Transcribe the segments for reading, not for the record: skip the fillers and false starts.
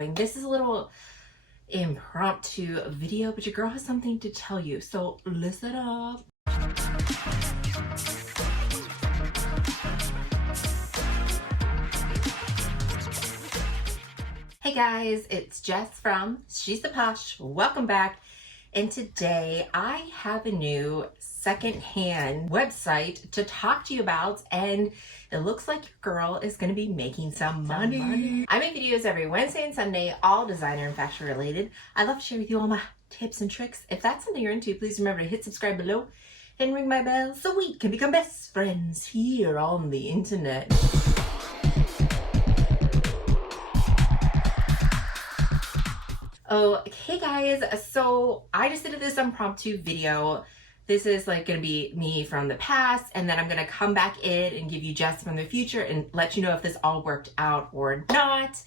This is a little impromptu video, but your girl has something to tell you, so listen up. Hey guys, it's Jess from She's the Posh. Welcome back. And today I have a new secondhand website to talk to you about, and it looks like your girl is going to be making some money. I make videos every Wednesday and Sunday, all designer and fashion related. I love to share with you all my tips and tricks. If that's something you're into, please remember to hit subscribe below and ring my bell so we can become best friends here on the internet. Okay guys, so I just did this impromptu video. This is like gonna be me from the past, and then I'm gonna come back in and give you Jess from the future and let you know if this all worked out or not.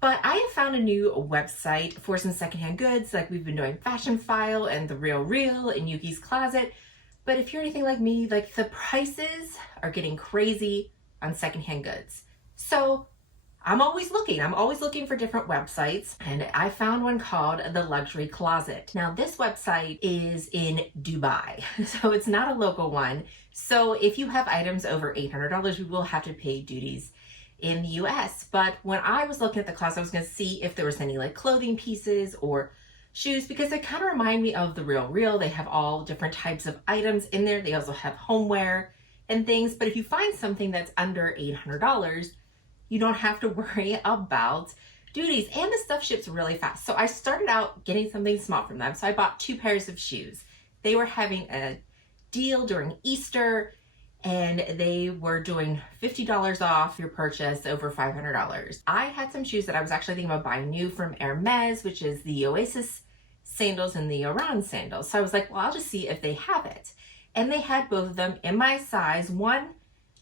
But I have found a new website for some secondhand goods, like we've been doing Fashion File and The Real and Yuki's Closet. But if you're anything like me, like the prices are getting crazy on secondhand goods. So I'm always looking for different websites, and I found one called The Luxury Closet. Now this website is in Dubai, so it's not a local one. So if you have items over $800, you will have to pay duties in the US. But when I was looking at the closet, I was gonna see if there was any like clothing pieces or shoes, because they kind of remind me of The Real. They have all different types of items in there. They also have homeware and things. But if you find something that's under $800, you don't have to worry about duties, and the stuff ships really fast. So I started out getting something small from them. So I bought 2 pairs of shoes. They were having a deal during Easter, and they were doing $50 off your purchase over $500. I had some shoes that I was actually thinking about buying new from Hermes, which is the Oasis sandals and the Oran sandals. So I was like, well, I'll just see if they have it. And they had both of them in my size. One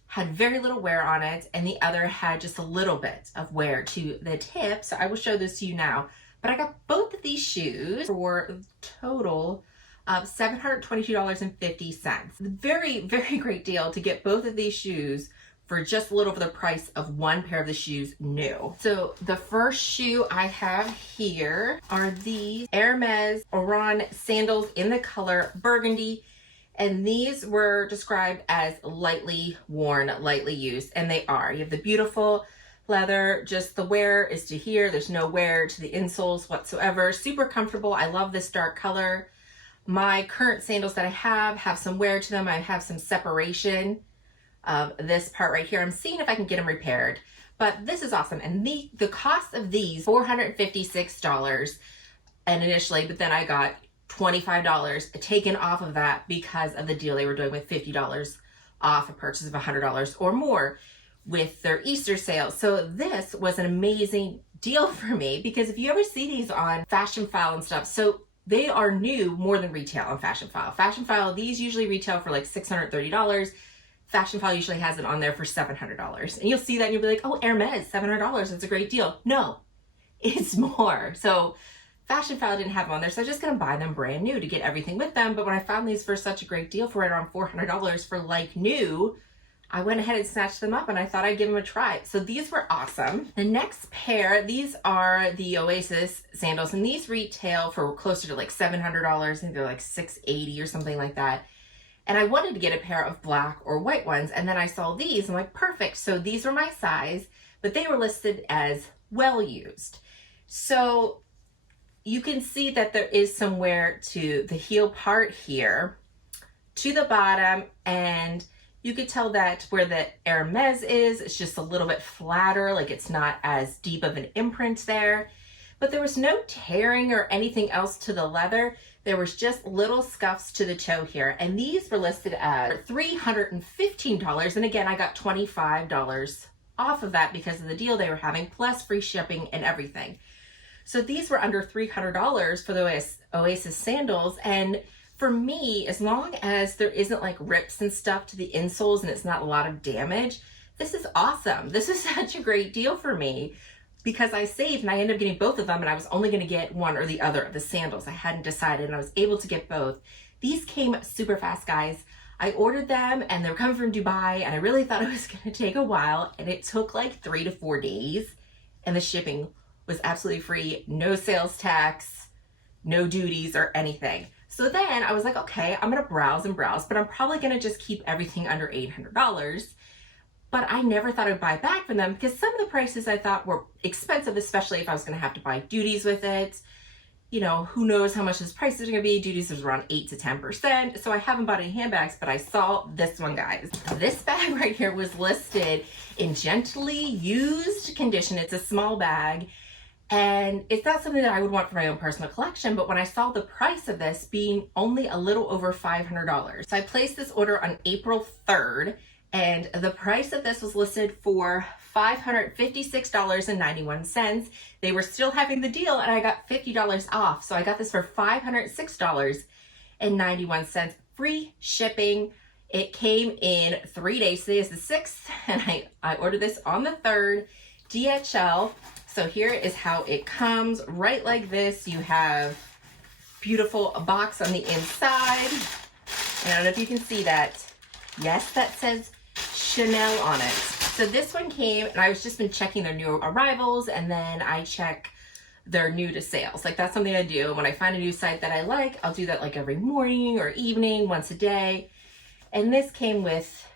had very little wear on it, and the other had just a little bit of wear to the tip. So I will show this to you now. But I got both of these shoes for a total of $722.50. Very, very great deal to get both of these shoes for just a little over the price of one pair of the shoes new. So the first shoe I have here are these Hermes Oran sandals in the color burgundy. And these were described as lightly worn, lightly used, and they are. You have the beautiful leather, just the wear is to here. There's no wear to the insoles whatsoever. Super comfortable. I love this dark color. My current sandals that I have some wear to them. I have some separation of this part right here. I'm seeing if I can get them repaired, but this is awesome. And the cost of these, $456 and initially, but then I got $25 taken off of that because of the deal they were doing with $50 off a purchase of $100 or more with their Easter sale. So this was an amazing deal for me, because if you ever see these on Fashion File and stuff, so they are new more than retail on Fashion File. Fashion File, these usually retail for like $630. Fashion File usually has it on there for $700. And you'll see that and you'll be like, oh, Hermes, $700, that's a great deal. No, it's more. So Fashion File didn't have them on there, so I was just gonna buy them brand new to get everything with them. But when I found these for such a great deal for right around $400 for like new, I went ahead and snatched them up, and I thought I'd give them a try. So these were awesome. The next pair, these are the Oasis sandals, and these retail for closer to like $700. I think they're like $680 or something like that. And I wanted to get a pair of black or white ones, and then I saw these, I'm like, perfect. So these were my size, but they were listed as well used. So you can see that there is some wear to the heel part here, to the bottom, and you could tell that where the Hermes is, it's just a little bit flatter, like it's not as deep of an imprint there. But there was no tearing or anything else to the leather. There was just little scuffs to the toe here, and these were listed at $315, and again, I got $25 off of that because of the deal they were having, plus free shipping and everything. So these were under $300 for the Oasis sandals. And for me, as long as there isn't like rips and stuff to the insoles and it's not a lot of damage, this is awesome. This is such a great deal for me because I saved and I ended up getting both of them, and I was only going to get one or the other of the sandals. I hadn't decided, and I was able to get both. These came super fast, guys. I ordered them and they were coming from Dubai, and I really thought it was going to take a while, and it took like 3 to 4 days, and the shipping was absolutely free, no sales tax, no duties or anything. So then I was like, okay, I'm gonna browse and browse, but I'm probably gonna just keep everything under $800. But I never thought I'd buy back from them because some of the prices I thought were expensive, especially if I was gonna have to buy duties with it. You know, who knows how much this price is gonna be. Duties is around 8 to 10%. So I haven't bought any handbags, but I saw this one, guys. This bag right here was listed in gently used condition. It's a small bag. And it's not something that I would want for my own personal collection, but when I saw the price of this being only a little over $500. So I placed this order on April 3rd, and the price of this was listed for $556.91. They were still having the deal, and I got $50 off. So I got this for $506.91, free shipping. It came in 3 days. Today is the 6th, and I ordered this on the 3rd, DHL. So here is how it comes, right like this. You have beautiful box on the inside. And I don't know if you can see that. Yes, that says Chanel on it. So this one came, and I was just been checking their new arrivals, and then I check their new to sales. Like, that's something I do. When I find a new site that I like, I'll do that like every morning or evening, once a day. And this came with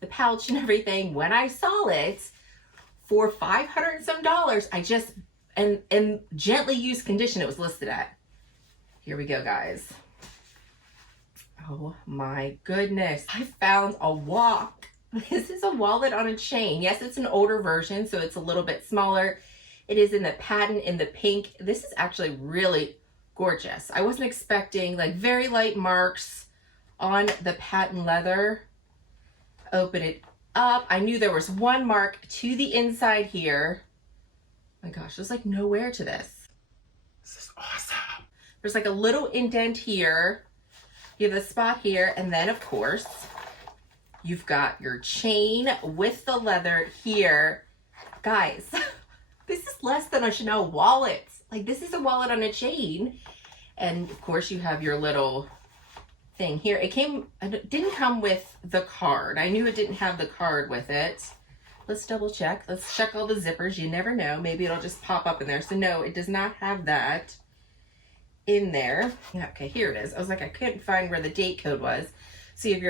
the pouch and everything. When I saw it, for $500 and some, I just, and gently used condition it was listed at. Here we go, guys. Oh my goodness. I found a walk. This is a wallet on a chain. Yes, it's an older version, so it's a little bit smaller. It is in the patent in the pink. This is actually really gorgeous. I wasn't expecting, like, very light marks on the patent leather. Open it up. I knew there was one mark to the inside here. Oh my gosh, there's like no wear to this. This is awesome. There's like a little indent here. You have a spot here, and then of course you've got your chain with the leather here. Guys, this is less than a Chanel wallet. Like, this is a wallet on a chain. And of course you have your little thing here. It didn't come with the card. I knew it didn't have the card with it. Let's double check. Let's check all the zippers. You never know. Maybe it'll just pop up in there. So no, it does not have that in there. Okay, here it is. I was like, I couldn't find where the date code was. So you have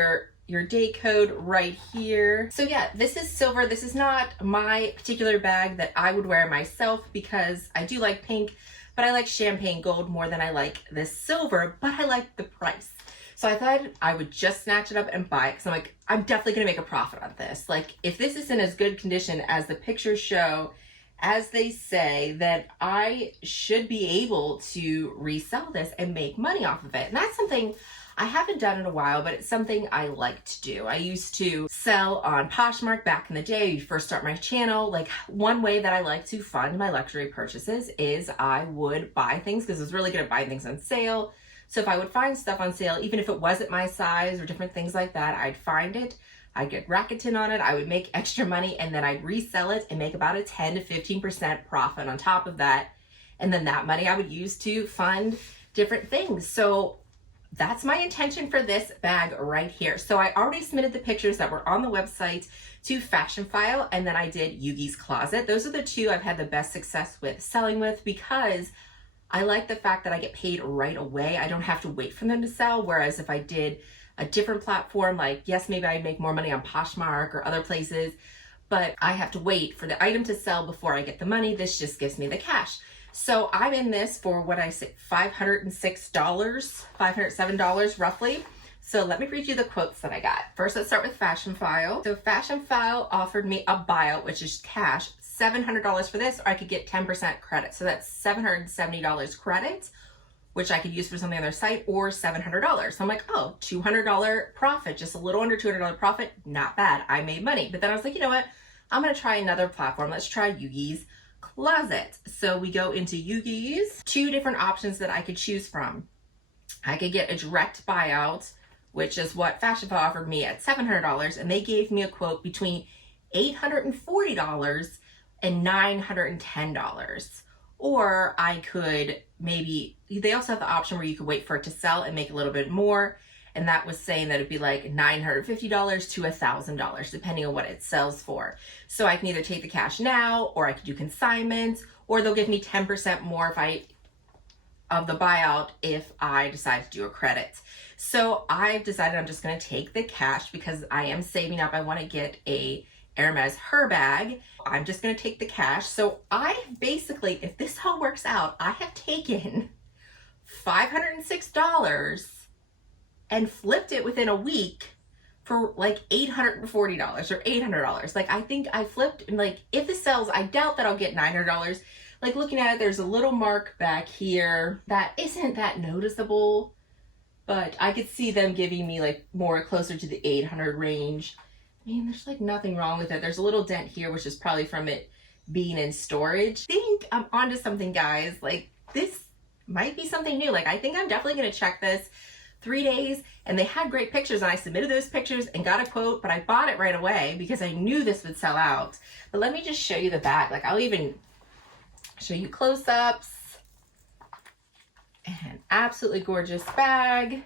your date code right here. So yeah, this is silver. This is not my particular bag that I would wear myself because I do like pink, but I like champagne gold more than I like this silver, but I like the price. So I thought I would just snatch it up and buy it because I'm like, I'm definitely going to make a profit on this. Like, if this is in as good condition as the pictures show, as they say, then I should be able to resell this and make money off of it. And that's something I haven't done in a while, but it's something I like to do. I used to sell on Poshmark back in the day, when you first start my channel. Like, one way that I like to fund my luxury purchases is I would buy things because I was really good at buying things on sale. So if I would find stuff on sale, even if it wasn't my size or different things like that, I'd find it, I'd get Rakuten on it, I would make extra money, and then I'd resell it and make about a 10 to 15% profit on top of that. And then that money I would use to fund different things. So that's my intention for this bag right here. So I already submitted the pictures that were on the website to Fashion File, and then I did Yugi's Closet. Those are the two I've had the best success with selling with because I like the fact that I get paid right away. I don't have to wait for them to sell. Whereas if I did a different platform, like, yes, maybe I'd make more money on Poshmark or other places, but I have to wait for the item to sell before I get the money. This just gives me the cash. So I'm in this for what I say, $506, $507 roughly. So let me read you the quotes that I got. First, let's start with Fashion File. So Fashion File offered me a buyout, which is cash, $700 for this, or I could get 10% credit. So that's $770 credit, which I could use for something on their site, or $700. So I'm like, oh, $200 profit, just a little under $200 profit, not bad. I made money. But then I was like, you know what? I'm gonna try another platform. Let's try Yugi's Closet. So we go into Yugi's. Two different options that I could choose from. I could get a direct buyout, which is what Fashion File offered me at $700, and they gave me a quote between $840 and $910. Or I could maybe, they also have the option where you could wait for it to sell and make a little bit more, and that was saying that it'd be like $950 to $1,000 depending on what it sells for. So I can either take the cash now, or I could do consignment, or they'll give me 10% more of the buyout if I decide to do a credit. So I've decided I'm just gonna take the cash because I am saving up. I wanna get a Hermes her bag. I'm just gonna take the cash. So I basically, if this all works out, I have taken $506 and flipped it within a week for like $840 or $800. Like I think I flipped, and like if this sells, I doubt that I'll get $900. Like looking at it, there's a little mark back here that isn't that noticeable, but I could see them giving me like more closer to the 800 range. I mean, there's like nothing wrong with it. There's a little dent here, which is probably from it being in storage. I think I'm onto something, guys. Like this might be something new. Like I think I'm definitely gonna check this. 3 days, and they had great pictures, and I submitted those pictures and got a quote, but I bought it right away because I knew this would sell out. But let me just show you the bag. Like I'll even show you close-ups. An absolutely gorgeous bag.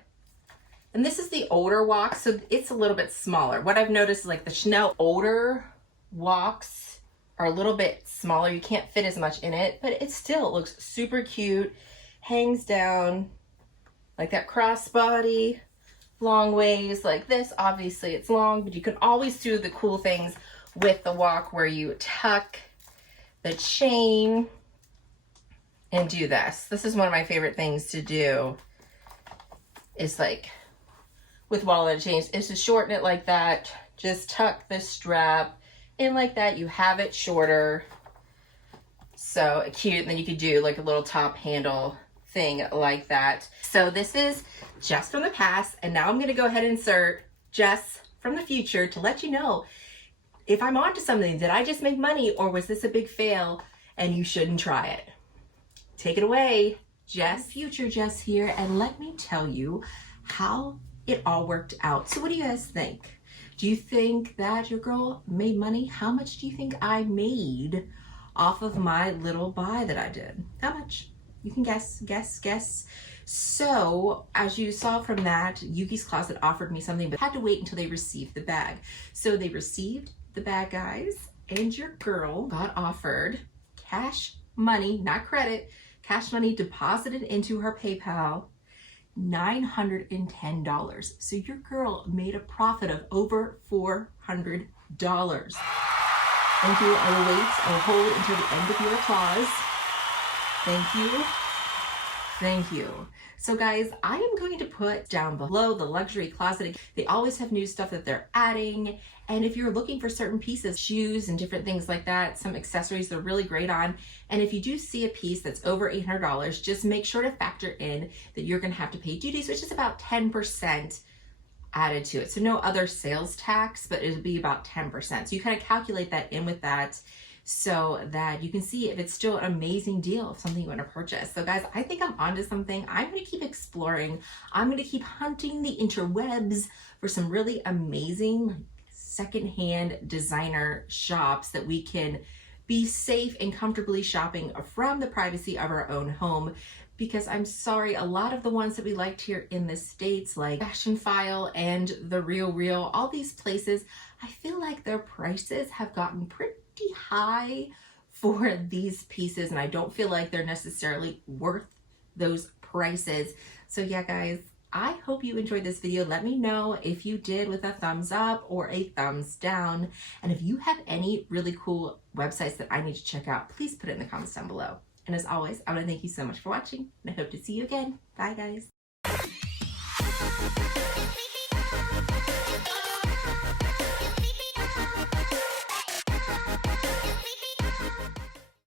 And this is the older walk, so it's a little bit smaller. What I've noticed is like the Chanel older walks are a little bit smaller. You can't fit as much in it, but it still looks super cute. Hangs down like that crossbody, long waist like this. Obviously it's long, but you can always do the cool things with the walk where you tuck the chain and do this. This is one of my favorite things to do, is like with wallet and chains, is to shorten it like that. Just tuck the strap in like that. You have it shorter. So cute. And then you could do like a little top handle thing like that. So this is Jess from the past, and now I'm going to go ahead and insert Jess from the future to let you know if I'm onto something. Did I just make money, or was this a big fail and you shouldn't try it? Take it away, Jess. Future Jess here, and let me tell you how it all worked out. So what do you guys think? Do you think that your girl made money? How much do you think I made off of my little buy that I did? How much? You can guess. So as you saw from that, Yuki's Closet offered me something, but had to wait until they received the bag. So they received the bag, guys, and your girl got offered cash money, not credit, cash money deposited into her PayPal, $910. So your girl made a profit of over $400. Thank you. I will wait. I will hold until the end of your applause. Thank you. Thank you. So guys, I am going to put down below the luxury closet. They always have new stuff that they're adding. And if you're looking for certain pieces, shoes and different things like that, some accessories they're really great on. And if you do see a piece that's over $800, just make sure to factor in that you're gonna have to pay duties, which is about 10% added to it. So no other sales tax, but it'll be about 10%. So you kind of calculate that in with that, so that you can see if it's still an amazing deal, if something you want to purchase. So guys, I think I'm onto something. I'm going to keep exploring. I'm going to keep hunting the interwebs for some really amazing secondhand designer shops that we can be safe and comfortably shopping from the privacy of our own home. Because I'm sorry, a lot of the ones that we liked here in the States, like Fashion File and The Real, all these places, I feel like their prices have gotten pretty high for these pieces, and I don't feel like they're necessarily worth those prices. So yeah, guys, I hope you enjoyed this video. Let me know if you did with a thumbs up or a thumbs down. And if you have any really cool websites that I need to check out, please put it in the comments down below. And as always, I want to thank you so much for watching, and I hope to see you again. Bye, guys.